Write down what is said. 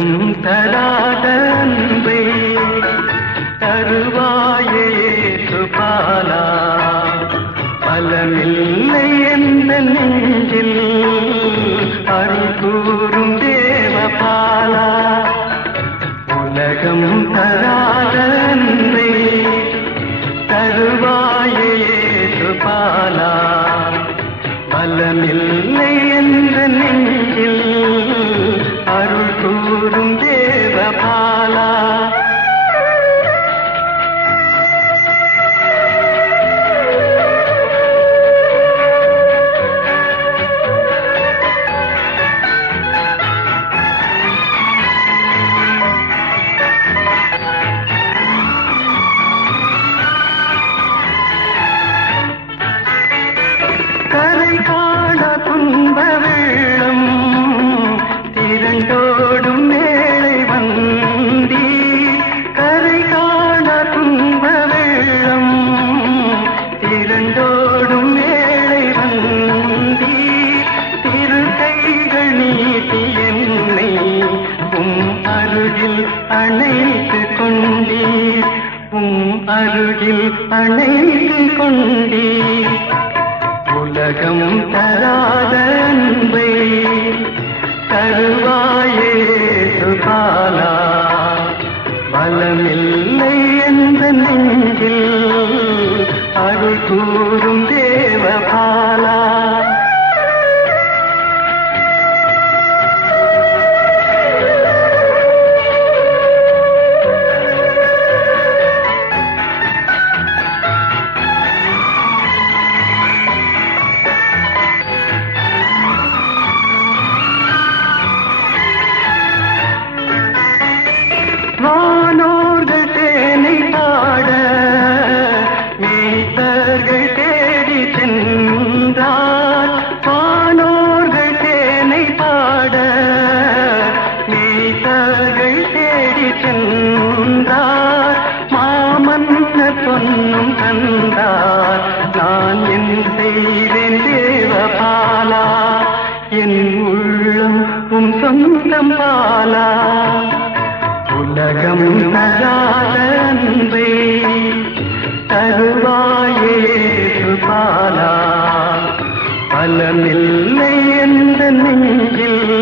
உலகம் தராத அன்பை தருவாயே சுபாலா. பலமில்லை என்ற நெஞ்சில் அருள் கூறும் தேவபாலா. உலகம் தராத அன்பை தருவாயே சுபாலா. பலமில்லை என்ற நெஞ்சில் அருள் கூறும் தேவபாலா. கரை காண துன்ப வெள்ளம் திரண்டோடும் மேலை வந்தி. கரை காண துன்ப வெள்ளம் திரண்டோடும் மேலை வந்தி. திரு கைகள் நீட்டி என்னை அருகில் அணைத்து கொண்டீர். அருகில் அணைத்து கொண்டீர். உலகம் தராத அன்பை தருவாயே சுபாலா. பலமில்லை என்ற நெஞ்சில் அருள் கூறும் தேவபாலா. வானோர்கள் தேனை பாட மீட்டர்கள் தேடி சென்றார். வானோர்கள் தேனை பாட மீட்டர்கள் தேடி சென்றார். மாமன்னர் பொன்னும் தந்தார். நான் என் செய்தேன் தேவபாலா. என் உள்ளம் சொந்தம் பாலா. உலகம் தராத அன்பை தருவாயே சுபாலா. பலமில்லை என்ற நெஞ்சில்